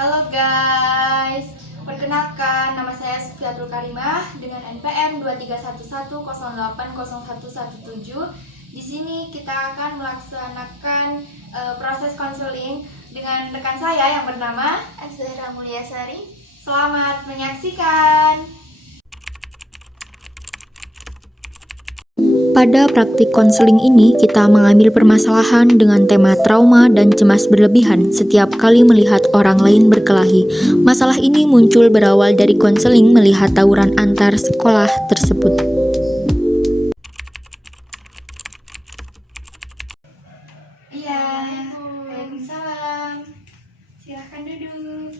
Halo guys, perkenalkan nama saya Sufiatul Karimah dengan NPM 2311080117. Di sini kita akan melaksanakan proses konseling dengan rekan saya yang bernama Azhara Mulyasari. Selamat menyaksikan. Pada praktik konseling ini, kita mengambil permasalahan dengan tema trauma dan cemas berlebihan setiap kali melihat orang lain berkelahi. Masalah ini muncul berawal dari konseling melihat tawuran antar sekolah tersebut. Iya, Waalaikumsalam. Silahkan duduk.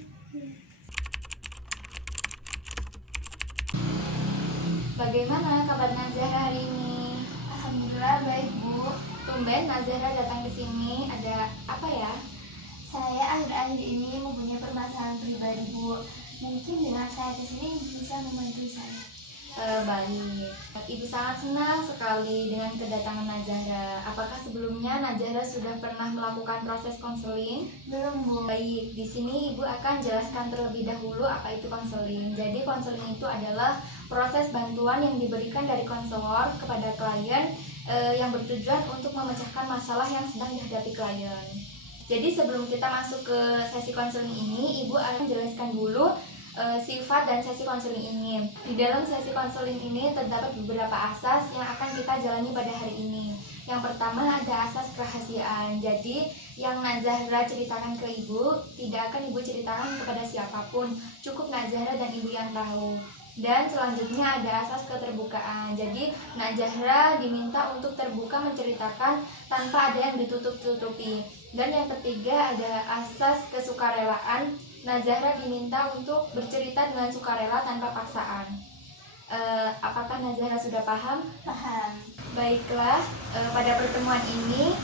Bagaimana kabar Nazara hari ini? Alhamdulillah baik, Bu. Tumben Nazara datang ke sini, ada apa ya? Saya akhir-akhir ini mempunyai permasalahan pribadi, Bu. Mungkin dengan saya ke sini bisa membantu saya. Baik. Ibu sangat senang sekali dengan kedatangan Nazara. Apakah sebelumnya Nazara sudah pernah melakukan proses konseling? Belum, Bu. Baik, di sini Ibu akan jelaskan terlebih dahulu apa itu konseling. Jadi konseling itu adalah proses bantuan yang diberikan dari konselor kepada klien yang bertujuan untuk memecahkan masalah yang sedang dihadapi klien. Jadi sebelum kita masuk ke sesi konseling ini, Ibu akan jelaskan dulu sifat dan sesi konseling ini. Di dalam sesi konseling ini terdapat beberapa asas yang akan kita jalani pada hari ini. Yang pertama ada asas kerahasiaan. Jadi yang Nazara ceritakan ke Ibu tidak akan Ibu ceritakan kepada siapapun. Cukup Nazara dan Ibu yang tahu. Dan selanjutnya ada asas keterbukaan. Jadi Nazara diminta untuk terbuka menceritakan tanpa ada yang ditutup-tutupi. Dan yang ketiga ada asas kesukarelaan. Nazara diminta untuk bercerita dengan sukarela tanpa paksaan. Apakah Nazara sudah paham? Paham. Baiklah, pada pertemuan ini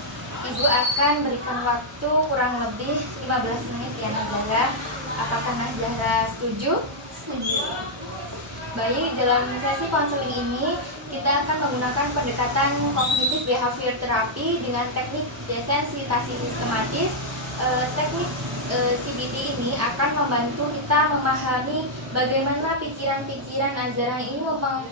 Ibu akan berikan waktu kurang lebih 15 menit ya Nazara. Apakah Nazara setuju? Setuju. Baik, dalam sesi konseling ini kita akan menggunakan pendekatan kognitif behavior therapy dengan teknik desensitasi sistematis. Teknik CBT ini akan membantu kita memahami bagaimana pikiran-pikiran Nazara ini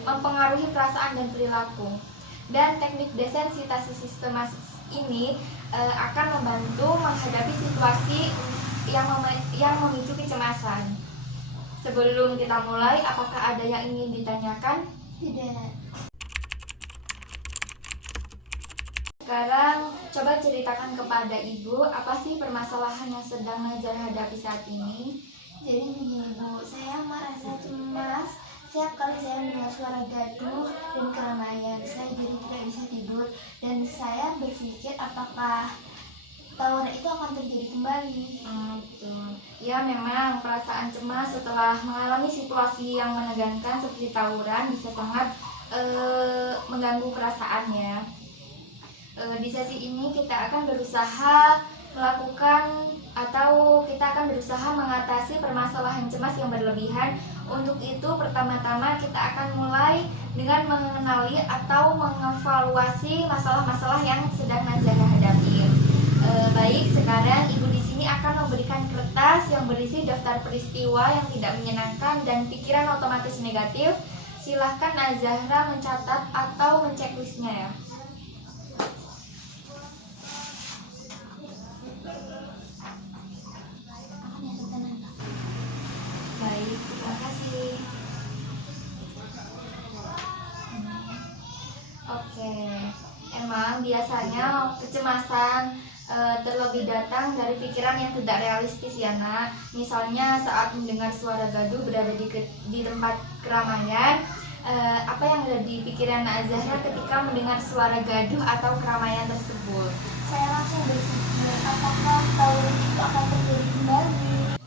mempengaruhi perasaan dan perilaku. Dan teknik desensitasi sistematis ini akan membantu menghadapi situasi yang memicu kecemasan. Sebelum kita mulai, apakah ada yang ingin ditanyakan? Tidak. Sekarang coba ceritakan kepada Ibu apa sih permasalahan yang sedang Nazara hadapi saat ini? Jadi begini, Bu. Saya merasa cemas setiap kali saya mendengar suara gaduh dan keramaian. Saya jadi tidak bisa tidur dan saya berpikir apakah tawuran itu akan terjadi kembali. Betul. Ya memang perasaan cemas setelah mengalami situasi yang menegangkan seperti tawuran bisa sangat mengganggu perasaannya. Di sesi ini kita akan berusaha melakukan atau kita akan berusaha mengatasi permasalahan cemas yang berlebihan. Untuk itu pertama-tama kita akan mulai dengan mengenali atau mengevaluasi masalah-masalah yang sedang Nazara hadapi. Baik, sekarang Ibu di sini akan memberikan kertas yang berisi daftar peristiwa yang tidak menyenangkan dan pikiran otomatis negatif. Silahkan Nazara mencatat atau menceklistnya ya. Baik, terima kasih. Oke, emang biasanya kecemasan terlebih datang dari pikiran yang tidak realistis ya nak. Misalnya saat mendengar suara gaduh berada di tempat keramaian, apa yang ada di pikiran Nazara ketika mendengar suara gaduh atau keramaian tersebut? Saya langsung berpikir apakah tawuran itu akan terjadi kembali.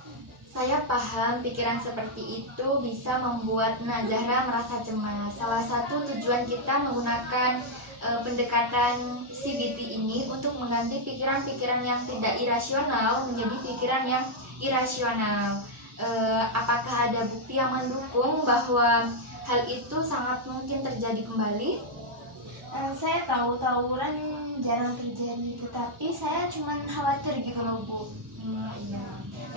Saya paham pikiran seperti itu bisa membuat Nazara merasa cemas. Salah satu tujuan kita menggunakan pendekatan CBT ini untuk mengganti pikiran-pikiran yang tidak irasional menjadi pikiran yang irasional. Apakah ada bukti yang mendukung bahwa hal itu sangat mungkin terjadi kembali? Saya tahu tawuran jarang terjadi, tetapi saya cuma khawatir gitu loh Bu. Iya.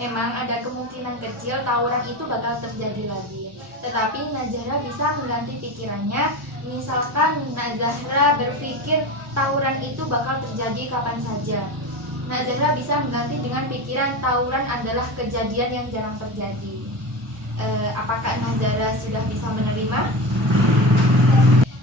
Memang ada kemungkinan kecil tawuran itu bakal terjadi lagi. Tetapi Nazahra bisa mengganti pikirannya. Misalkan Nazahra berpikir tawuran itu bakal terjadi kapan saja. Nazahra bisa mengganti dengan pikiran tawuran adalah kejadian yang jarang terjadi. Apakah Nazahra sudah bisa menerima?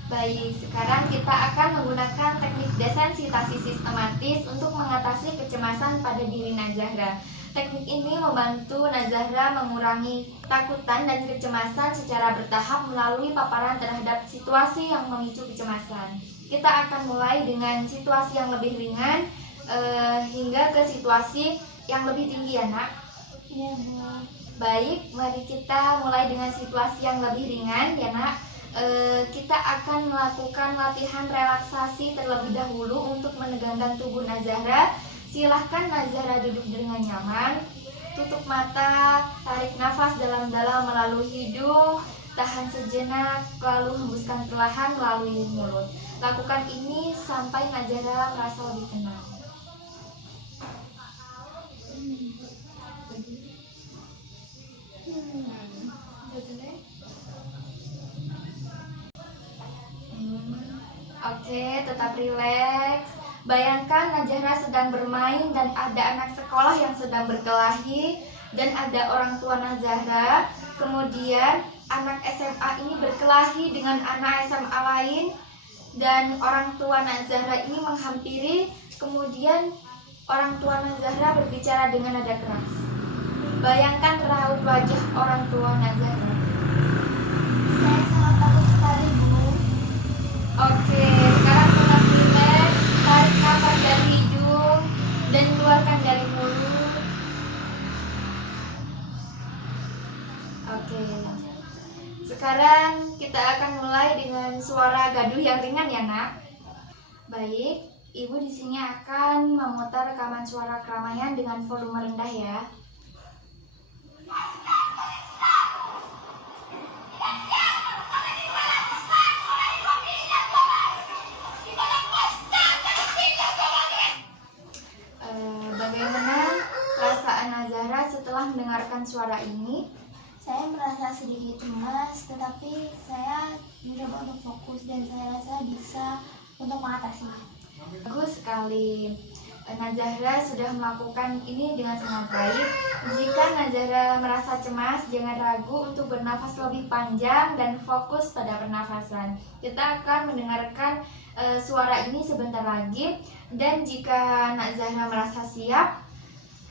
Baik, sekarang kita akan menggunakan teknik desensitasi sistematis untuk mengatasi kecemasan pada diri Nazahra. Teknik ini membantu Nazahra mengurangi takutan dan kecemasan secara bertahap melalui paparan terhadap situasi yang memicu kecemasan. Kita akan mulai dengan situasi yang lebih ringan hingga ke situasi yang lebih tinggi ya nak. Iya Bu. Baik, mari kita mulai dengan situasi yang lebih ringan ya nak. Kita akan melakukan latihan relaksasi terlebih dahulu untuk menegangkan tubuh Nazahra. Silahkan Nazahra duduk dengan nyaman, tutup mata, tarik nafas dalam-dalam melalui hidung, tahan sejenak, lalu hembuskan perlahan melalui mulut. Lakukan ini sampai Nazahra merasa lebih tenang. Oke, tetap rileks. Bayangkan Nazahra sedang bermain dan ada anak sekolah yang sedang berkelahi dan ada orang tua Nazahra. Kemudian anak SMA ini berkelahi dengan anak SMA lain dan orang tua Nazahra ini menghampiri. Kemudian orang tua Nazahra berbicara dengan nada keras. Bayangkan raut wajah orang tua Nazahra. Saya sangat takut sekali Bu. Oke, sekarang tetap rileks, tarik nafas dari hidung dan keluarkan dari mulut. Oke, sekarang kita akan mulai dengan suara gaduh yang ringan ya nak. Baik, ibu di sini akan memutar rekaman suara keramaian dengan volume rendah ya. Bagaimana perasaan Nazahra setelah mendengarkan suara ini? Saya merasa sedikit cemas, tetapi saya mencoba untuk fokus dan saya rasa bisa untuk mengatasinya. Bagus sekali. Nazahra sudah melakukan ini dengan sangat baik. Jika Nazahra merasa cemas, jangan ragu untuk bernafas lebih panjang dan fokus pada pernafasan. Kita akan mendengarkan suara ini sebentar lagi. Dan jika Nazahra merasa siap,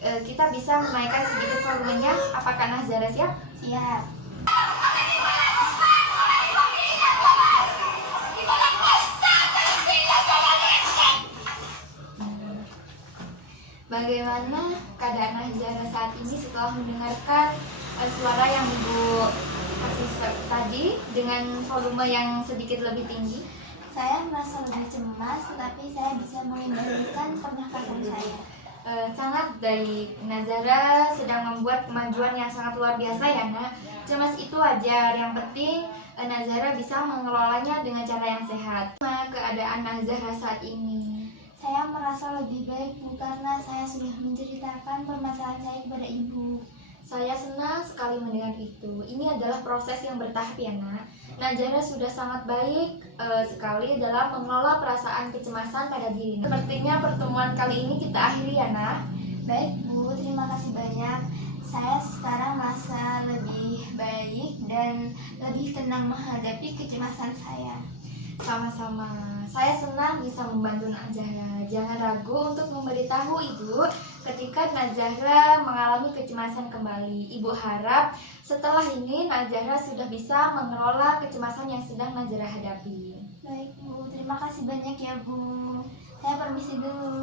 kita bisa menaikkan sedikit volumenya. Apakah Nazahra siap? Siap. Bagaimana keadaan Nazahra saat ini setelah mendengarkan suara yang Ibu kasih tadi dengan volume yang sedikit lebih tinggi? Saya merasa lebih cemas, tetapi saya bisa mengendalikan pernafasan saya. Sangat baik. Nazahra sedang membuat kemajuan yang sangat luar biasa ya nak. Cemas itu wajar. Yang penting Nazahra bisa mengelolanya dengan cara yang sehat. Bagaimana keadaan Nazahra saat ini? Saya merasa lebih baik Bu karena saya sudah menceritakan permasalahan saya kepada Ibu. Saya senang sekali mendengar itu. Ini adalah proses yang bertahap ya nak. Nazahra sudah sangat baik sekali dalam mengelola perasaan kecemasan pada diri. Sepertinya pertemuan kali ini kita akhiri ya nak. Baik Bu, terima kasih banyak. Saya sekarang merasa lebih baik dan lebih tenang menghadapi kecemasan saya. Sama-sama. Saya senang bisa membantu Nazahra. Jangan ragu untuk memberitahu Ibu ketika Nazahra mengalami kecemasan kembali. Ibu harap setelah ini Nazahra sudah bisa mengelola kecemasan yang sedang Nazahra hadapi. Baik Bu, terima kasih banyak ya Bu. Saya permisi dulu.